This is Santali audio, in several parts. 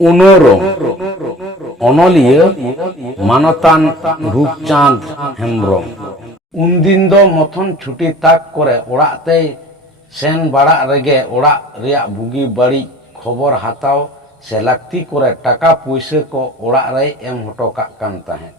ᱩᱱᱚᱨᱚᱢ ᱚᱱᱚᱞᱤᱭᱟᱹ ᱢᱟᱱᱚᱛᱟᱱ ᱨᱩᱯᱪᱟᱸᱫᱽ ᱦᱮᱢᱵᱨᱚᱢ ᱩᱱᱫᱤन ᱫᱚ ᱢᱚᱛᱷᱚᱱ ᱪᱷᱩᱴᱤ ᱛᱟᱠ ᱠᱚᱨᱮ ᱚᱲᱟᱜ ᱛᱮᱭ ᱥᱮᱱ ᱵᱟᱲᱟᱜ ᱨᱮᱜᱮ ᱚᱲᱟᱜ ᱨᱮᱭᱟᱜ ᱵᱩᱜᱤ ᱵᱟᱹᱲᱤᱡ ᱠᱷᱚᱵᱚᱨ ᱦᱟᱛᱟᱣ ᱥᱮ ᱞᱟᱹᱠᱛᱤ ᱠᱚᱨᱮ ᱴᱟᱠᱟ ᱯᱩᱭᱥᱟᱹ ko ᱚᱲᱟᱜ ᱨᱮᱭ ᱮᱢ ᱦᱚᱴᱚ ᱠᱟᱜ ᱠᱟᱱ ᱛᱟᱦᱮᱸᱫ।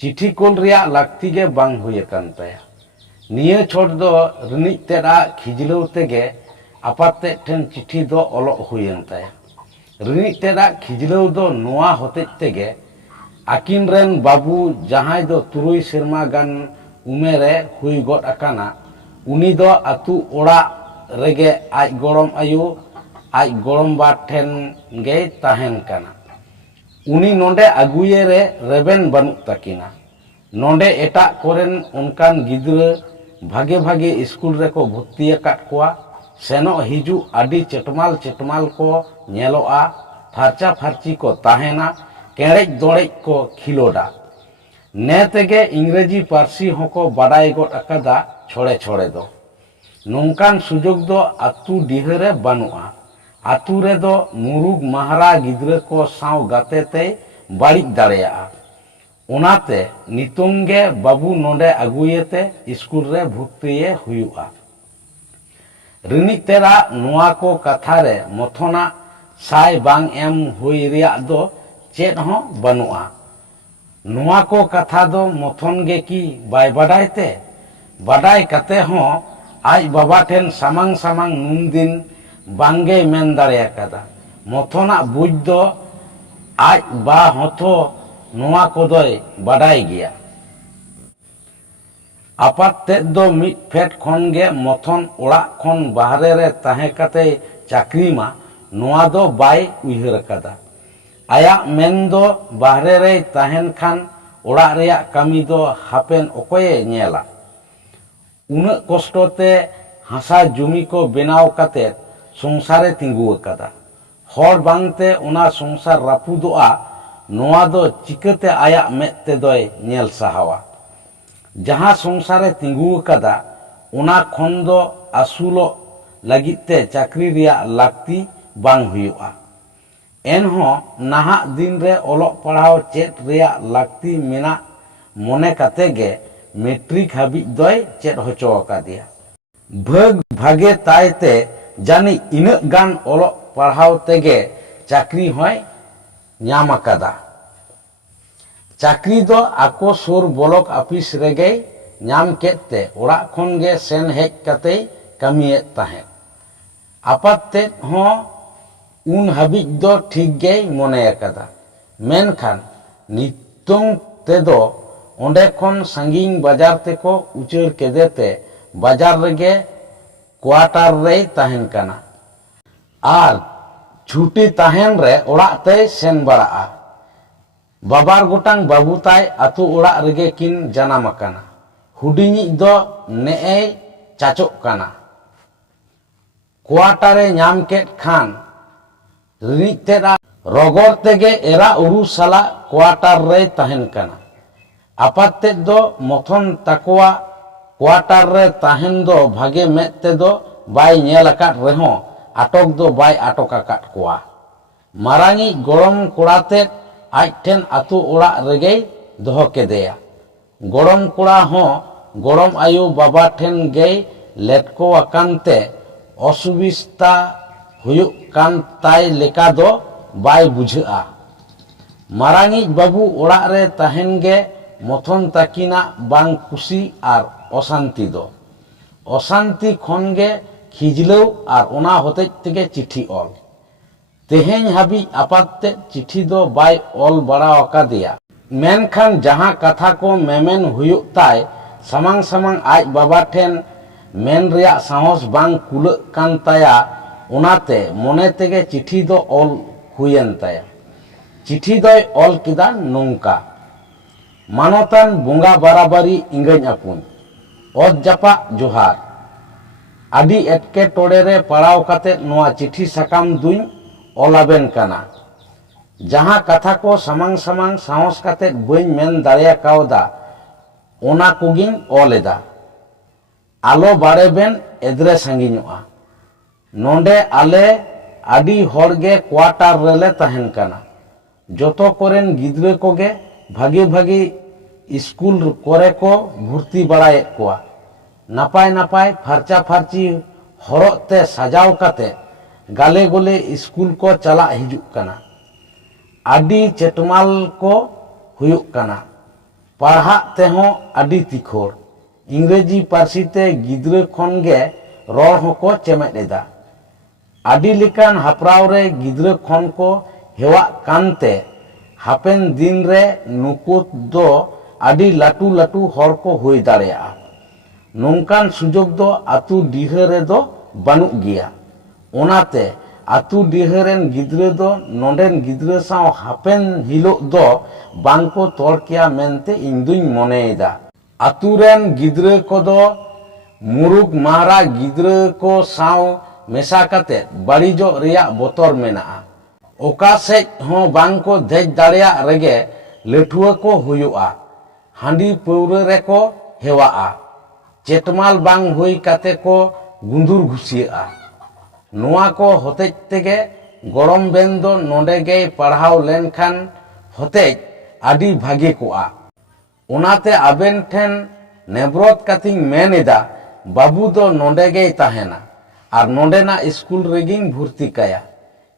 चिट्ठी कोल रिया लाक्ति के बांग हुए कांताया निये छोड़ दो रनिक तेरा खिजलो तेगे आपाते ठेन चिट्ठी दो ओलोक हुएंताया रनिक तेरा खिजलो दो नोआ होते तेगे आकिन रेन बाबू जहां दो तुरुई सिरमा गान उमेरे हुई गोट अकाना उनी दो अतु ओड़ा रेगे आज गोरम आयु आज गोरम बा ठेन गे ताहेन काना उनी नोंडे अगुये रे रेबेन बनुक तकिना नोंडे एटा कोरेन उनकान गिद्रा भागे भागे स्कूल रे को भर्ती अकाट कोआ सेनो हिजु आदि चटमाल चटमाल को नेलोआ फारचा फारची को ताहेना केड़ेज दोड़ेज को खिलोडा ने तेगे इंग्रेजी पारसी होको बाडाय गोट अकादा छोड़े छोड़े दो नोंकान सुजोग दो अतु डिहरे बनुआ आतु रे दो मुरुग महारा गिद्रा को साव गाते ते बाड़ी दाड़ेया उनाते नितोंगे बाबू नोंडे अगुयेते स्कूल रे भर्तीये हुयुआ रिनिक तेरा नुआ को कथा रे मथोना साय बांग एम हुई रिया दो चेत हो बनुआ नुआ को कथा दो मथोन गे की बाय बाडायते बाडाय कते हो आज बाबा ठेन सामांग सामांग नुन दिन बांगे मेन दाड़े अकादा मथोना बुझ दो आज बा होथो नुआ कोदोय बाडाय गिया आपात तेद दो मिट फेट खन गे मथोन ओड़ा खन बाहरे रे ताहे कते चाकरी मा नुआ दो बाय उइहर अकादा आया मेन दो बाहरे रे ताहेन खान ओड़ा रेया कामी दो हापेन ओकोये नेला उन कष्टते हासा जुमी को बेनाव कते संसारे तिंगु अकादा हर बांगते उना संसार रापुदोआ नोआ दो चिकते आया मेते दोय नेल सहावा जहां संसारे तिंगु अकादा उना खन दो आसुलो लगिते चाकरी रिया लाक्ति बांग हुयुआ एनहो नाहा दिन रे ओलोक पढ़ाव चेत रिया लाक्ति मेना मोने कते गे मेट्रिक हाबि दोय चेत होचो अकादिया भाग भागे तायते जानी इन गान ओलोक पढ़ाव तेगे चाकरी होय ᱧᱟᱢ ᱟᱠᱟᱫᱟ चाकरी दो आको सुर ब्लॉक ऑफिस रेगे ᱧᱟᱢ केते ओड़ा खन गे सेन हेज कते कमिये ताहे आपाते हो उन हाबि दो ठीक गे मने अकादा मेनखान नितोंग तेदो ओंडे खन संगीन बाजार तेको उचर केदेते बाजार रेगे क्वार्टर रे ताहेन काना आर छुट्टी ताहेन रे ओड़ा ते सेन बड़ाआ बाबार गोटांग बाबू ताय आतु ओड़ा रेगे किन जानाम अकाना हुडिनी दो नेए चाचोक काना क्वार्टारे ᱧᱟᱢ केट खान रिनिक तेरा रगोर तेगे एरा उरु साला क्वार्टर रे ताहेन काना आपाते दो मथन ताकोआ क्वार्टर रे ताहेन दो भागे मेते दो बाय नेल अकाट रेहो आटक दो बाय आटक अकाट कोआ मारांगी गोरम कोड़ाते आज ठेन आतु ओड़ा रेगे दोह केदेया गोरम कोड़ा हो गोरम आयु बाबा ठेन गे लेटको अकानते असुविस्ता हुयुक कान ताय लेका दो बाय बुझा मारांगी बाबू ओड़ा रे ताहेन गे मथन ताकिना बांग कुसी आर अशांति दो अशांति खन गे खिजलौ आर ओना होतेज तेगे चिट्ठी ऑल तेहेन हाबि आपाते चिट्ठी दो बाय ऑल बड़ा अकादिया मेनखान जहां कथा को मेमेन हुयुक ताय समांग समांग आज बाबा ठेन मेन रिया साहस बांग कुलक कान ताया ओनाते मोने तेगे चिट्ठी दो ऑल हुयेन ताया चिट्ठी दोय ऑल किदा नोंका मानोतान बोंगा बाराबारी इंगेज अपुन ओद जापा जोहार आदि एटके टोड़े रे पड़ाव काते नोआ चिट्ठी सकाम दुई ओलाबेन काना जहां कथा को समांग समांग साहस काते बइन मेन दाड़िया कावदा ओना कोगिन ओलेदा आलो बाड़ेबेन एद्रे संगिनुआ नोंडे आले आदि हरगे क्वार्टार रेले तहन काना जोतो कोरेन गिद्रे कोगे भागी भागी स्कूल कोरे को भर्ती बड़ाए कोआ नापाय नापाय फार्चा फार्ची हरते सजाव काते गाले गोले स्कूल को चला हिजुक काना आदि चेटमाल को हुयुक काना पढ़ा तेहों आदि तिखोर इंग्रेजी पार्सीते गिद्रे खनगे रॉल होको चेमेट एदा आदि लिकान हापराव रे गिद्रे खन को हेवा कानते हापेन दिन रे नुकु दो आदि लाटू लाटू हर को हुई दाड़ेया नोंकान सुजोग दो आतु डिहरे दो बानुक गिया ओनाते आतु डिहरेन गिद्रे दो नोंडेन गिद्रे साव हापेन हिलोग दो बांको तोड़किया मेनते इंदुኝ मनेदा आतुरेन गिद्रे को दो मुरुग मारा गिद्रे को साव मेसा काते बाड़ीजो रिया बोतर मेना ओका सेज हों बांको देज दाड़ेया रेगे लेठुआ को हुयुआ हांडी पौरे रे को हेवाआ चेटमाल बांग हुई काते को गुंदुर घुसिया नोआ को होतेज तेगे गरम बेन दो नोंडे गे पढ़ाव लेनखान होतेज आदि भागे कोआ ओनाते आबेन ठेन नेब्रोत कातिंग मेनेदा बाबू दो नोंडे गे ताहेना आर नोंडेना स्कूल रेगिंग भर्ती काया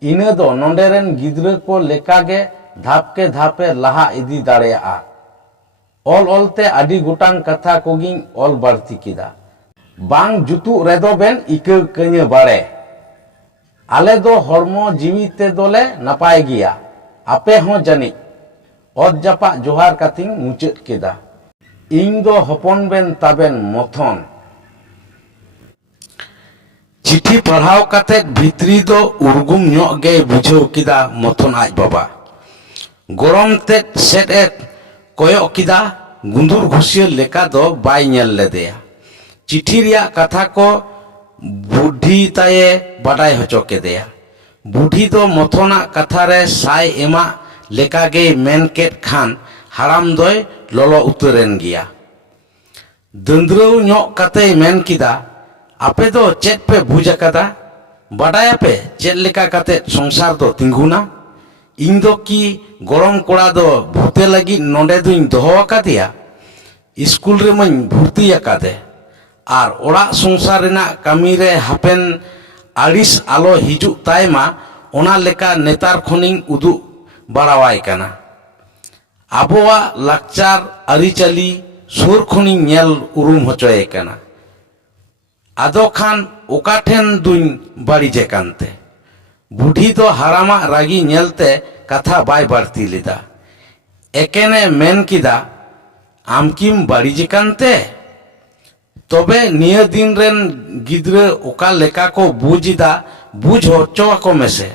इने दो नोंडेरेन गिद्रे को लेकागे धापके धापे लहा इदी दाड़ेया ऑल ऑलते आदि गोटांग कथा कोगिंग ऑल बाड़ती किदा बांग जुतु रेदो बेन इके कन्ये बाड़े आले दो हरमो जीविते दोले नपाय गिया आपे हों जानी ओद जापा जोहार कातिंग मुचाद केदा इंग दो हपन बेन ताबेन मथन चिठी पढ़ाव काते भित्री दो उर्गुम ᱧᱚᱜ गे बुझाव किदा मथन आज बाबा गरम ते सेट ए कोयो किदा गुंदुर घुसिया लेका दो बाय नेल लेदेया चिठी रिया कथा को बुढ़ी ताये बाडाय होचो केदेया बुढ़ी दो मथना कथा रे साय एमा लेका गे मेन केट खान हाराम दोय ललो उतरेन गिया दंद्रव ᱧᱚᱜ काते मेन किदा आपे दो चेत पे बुझ कदा बाडाय पे चेत लेका काते संसार दो तिंगुना इन दो की गरम कोड़ा दो भूते लगी नोंडे दुኝ दोहो आकादिया स्कूल रे मኝ भर्ती आकादे आर ओड़ा संसार रेना कामी रे हापेन आड़िस आलो हिजु तायमा ओना लेका नेतार खनिंग उदु बाड़ावाय काना आबोवा लाकचार आरिचाली सुर खनिंग नेल उरुम होचोय काना आदो खान ओका ठेन दुኝ बाड़ीजे कानते बुढ़ी तो हारामा रागी नेलते कथा बाय बाड़ती लेदा एकेने मेन किदा आमकिम बाड़ीजे कानते तबे निया दिन रेन गिद्रे ओका लेका को बुझिदा बुझ होचो को मेसे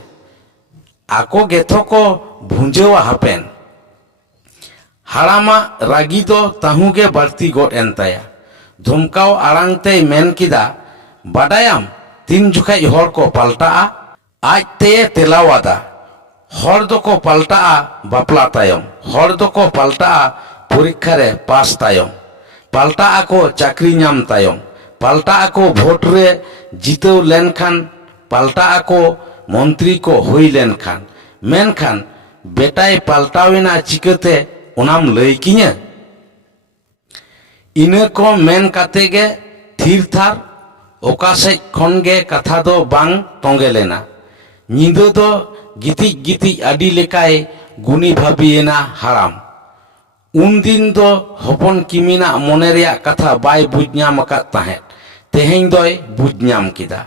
आको गेथो को भुंजेवा हापेन हारामा रागी दो ताहुगे बाड़ती गोट एनताया धुमकाव आड़ांगते मेन किदा बाडायाम तीन जुखाय हर को पाल्टा आज ते तेलावादा हर दो को पाल्टा बापला तायम हर दो को पाल्टा परीक्षा रे पास तायम पाल्टा को चाकरी नाम तायम पाल्टा को भोट रे जीतेव लेनखान पाल्टा को मंत्री को हुई लेनखान मेनखान बेटाय पाल्टावेना चिकते ओनाम लई किnya इने को मेन काते गे थीर थार ओका सेज खन गे कथा दो बांग तोंगे लेना निदो दो गितिज गितिज आदि लेकाय गुनी भाबियेना हाराम उन दिन दो हपन किमिना मने रिया कथा बाय बुझ ᱧᱟᱢ अकात ताहें तेहें दोय बुझ ᱧᱟᱢ किदा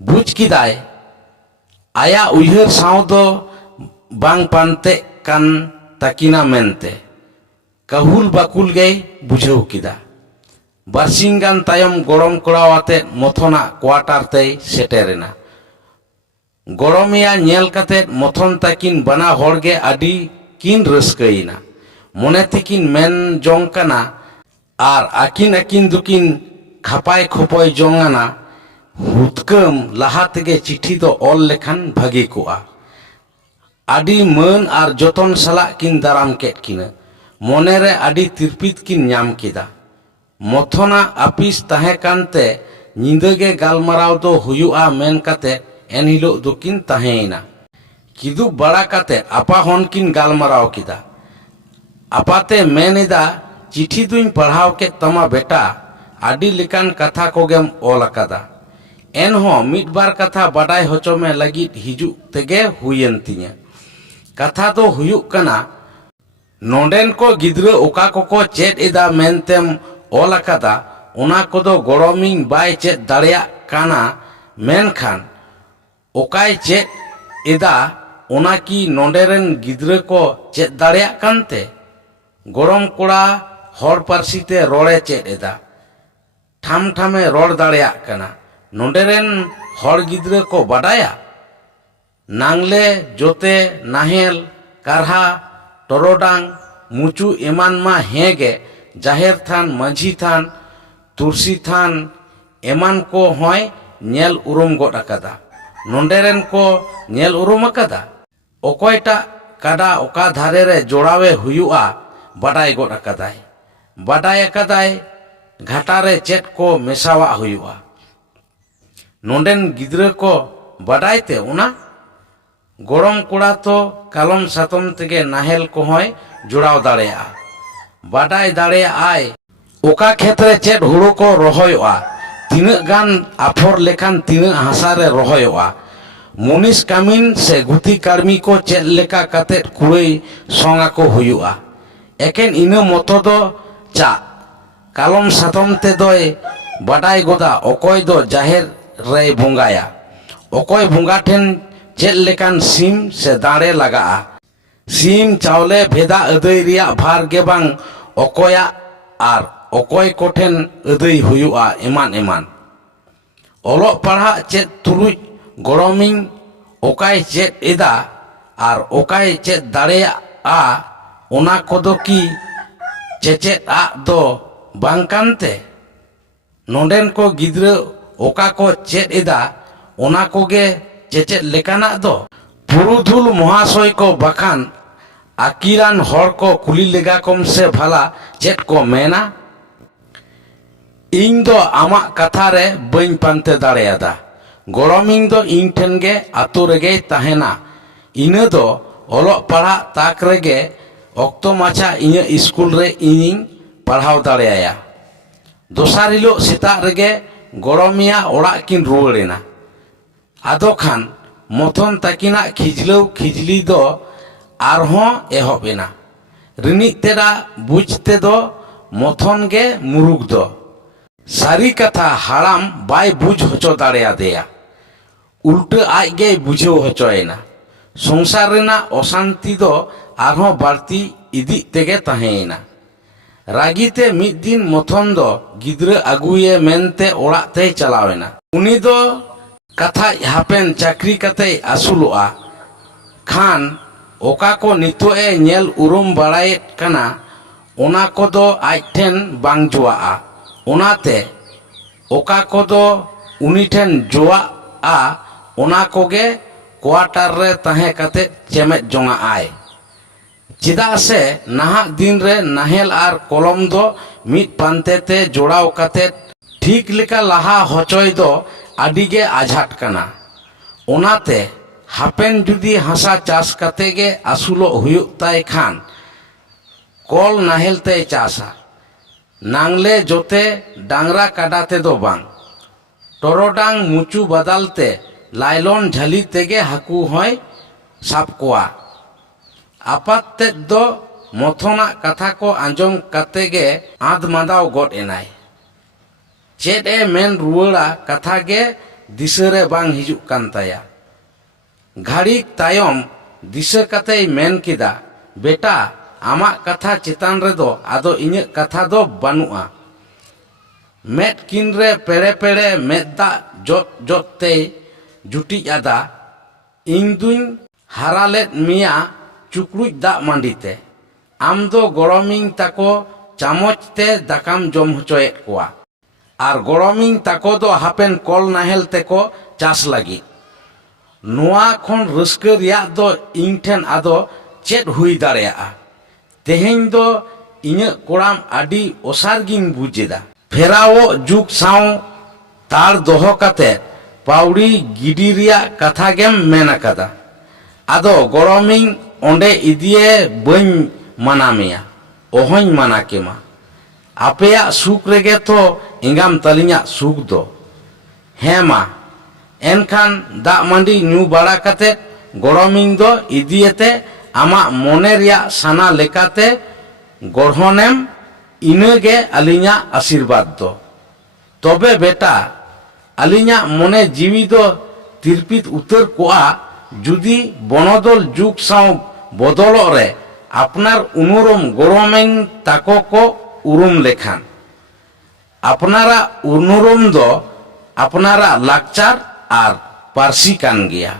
बुझ किदाय आया उयहर साव दो बांग पानते कान ताकिना मेनते काहुल बाकुल गए बुझाव किदा बारसिंगान तायम गरम कोड़ावाते मथना क्वार्टार ते सेटेरेना गरमिया नेल काते मथन ताकिन बना हरगे आदि किन रस्कईना मने तिकिन मेन जोंग काना आर आकिन आकिन दुकिन खापाय खोपय जोंगाना हुतकम लाहा तेगे चिठी दो ऑल लेखान भागे कोआ आदि मन आर जतन साला किन दाराम केट किना मने रे आदि तिरपित किन ᱧᱟᱢ किदा मथना आपिस ताहे कानते निंदगे गालमाराव दो हुयुआ मेन काते एन हिलोग दोकिन तहेना। किदुब बड़ा काते आपा हन किन गालमाराव किदा। आपाते मेनेदा चिठी दुइन पढ़ाव के तमा बेटा आदि लेकान कथा कोगेम ओल अकादा। एनहो मिड बार कथा बाडाय होचो में लगित हिजु तेगे हुयन तिया। कथा दो हुयुक कना नोडेन को गिद्र ओका को चेत एदा मेनतेम ओल अकादा ओना कोदो गड़ोमिंग बाय चेत दाड़िया काना मेनखान ओकाय चेत एदा ओना की नोडेरन गिद्र को चेत दाड़िया कानते गरम कोड़ा हर पार्सीते रोड़े चेत एदा ठाम ठामे रोड़ दाड़िया काना नोडेरन हर गिद्र को बाडाया नांगले जोते नाहेल कारहा टरोडांग मुचु एमान मा हेगे जाहेर थान माझी थान तुलसी थान एमान को होय नेल उरुम गोड अकादा नोडेरन को नेल उरुम अकादा ओकोयटा काडा ओका धारे रे जोड़ावे हुयुआ बाडाय गोड अकादाय बाडाय अकादाय घाटा रे चेत को मेसावा हुयुआ नोडेन गिद्र को बाडायते उना गरम कोड़ा तो कालम सातम तेगे नाहेल को होय जुड़ाव दाड़ेया बाडाय दाड़ेया आय ओका क्षेत्र चेत हुड़ो को रोहयोआ तीना गान आफर लेखान तीना हासा रे रोहयोआ मुनिस कामिन से गुती कार्मी को चेत लेका काते कुड़ई सोंगा को हुयुआ एकेन इना मतो दो चा कालम सातम ते दोय बाडाय गोदा ओकोय दो जाहेर रे बंगाया ओकोय बंगा ठेन चेत लेकान सीम से दाड़े लगा सीम चावले भेदा अदय रिया भार के बांग ओकोया आर ओकोय कोठेन अदय हुयुआ एमान एमान ओलो पढ़ा चेत तुलुज गड़ोमिंग ओकाय चेत एदा आर ओकाय चेत दाड़ेया आ ओना कोदो की चेचेत आ दो बांग कानते नोडेन को गिद्र ओका को चेत एदा ओना कोगे चेचेत लेकाना दो पुरुधुल महाशय को बखान आकिरान हर को कुली लेगा कम से भला चेत को मेना इन दो आमा कथा रे बइन पानते दाड़ेयादा गड़ोमिंग दो इन ठेन गे आतु रेगे तहेना इना दो ओलो पढ़ा ताक रेगे ऑक्तो माचा इना स्कूल रे इनिंग पढ़ाव दाड़ेया दोसार हिलो सेता रेगे गड़ोमिया ओड़ा किन रुवाड़ेना आदो खान मथन ताकिना खिजलौ खिजली दो आरहों एहबेना रिनी तेरा बुझते दो मथन गे मुरुग दो सारी कथा हाड़ाम बाय बुझ होचो दाड़ेया देया उल्टे आज गे बुझेव होचोयना संसार रेना अशांति दो आरहों बाड़ती इदी तेगे तहेना रागीते मिद दिन मथन दो गिद्र आगुये मेनते ओड़ाते चलावेना उनी दो कथा हापेन चाकरी कते आसुलुआ खान ओका को नितो ए नेल उरुम बाड़ायेत कना ओना कोदो आज ठेन बांग जोआ ओनाते ओका कोदो उनी ठेन जोआ ओना कोगे क्वार्टर रे तहे कते चेमेट जोंगा आय चेदा से नाहा दिन रे नाहेल आर कलम दो मिद पानते ते जोड़ाव कते ठीक लेका लाहा होचोय दो आडिगे आझाट कना ओनाते हापेन जुदी हासा चाष कते गे आसुलो हुयुक ताय खान कल नाहेल ते चाषा नांगले जोते डांगरा काडाते दो बांग टोरोडांग मुचु बदलते लाइलॉन झली तेगे हाकू होय साब कोआ आपाते दो मथोना कथा को आंजम कते गे आद मादाव गोट एनाय चेत ए मेन रुवाड़ा कथा गे दिसरे बांग हिजुक कान ताया घाड़ी तायम दिशा कते मेन किदा बेटा आमा कथा चेतान रे दो आदो इᱧ कथा दो बानुआ मेट किन रे पेड़े पेड़े मेदा जोत जोत ते जुटी आदा इन दुइन हारालेत मिया चुकलुज दा मांडीते आम दो गड़ोमिंग ताको चामच ते दाकाम जम होचोयेत कोआ आर गड़ोमिंग ताको दो हापेन कल नाहेल तेको चास लगी नोआ खन रस्क रिया दो इन ठेन आदो चेत हुई दाड़ेया तेहें दो इᱧ कोड़ाम आडी ओसार गिन बुझेदा फेरावो जुग साव तार दोहो काते पाउड़ी गिडी रिया कथा गेम मेन अकादा आदो गरमिंग ओंडे इदिए बइन माना मेया ओहन माना केमा आपेया सुख रेगे तो इंगाम तलिया सुख दो हेमा एनखान दा मंडी न्यू बाड़ा कते गरमिंग दो इदिएते आमा मोने रिया साना लेकाते गढ़नेम इनगे अलिया आशीर्वाद दो तबे बेटा अलिया मोने जीवी दो तिरपित उतर कोआ जुदी बनदल जुग साव बदल रे आपनार उनुरम गरमें ताको को उरुम लेखान आपनारा उनुरम दो आपनारा लाकचार आर पारसी कान गया।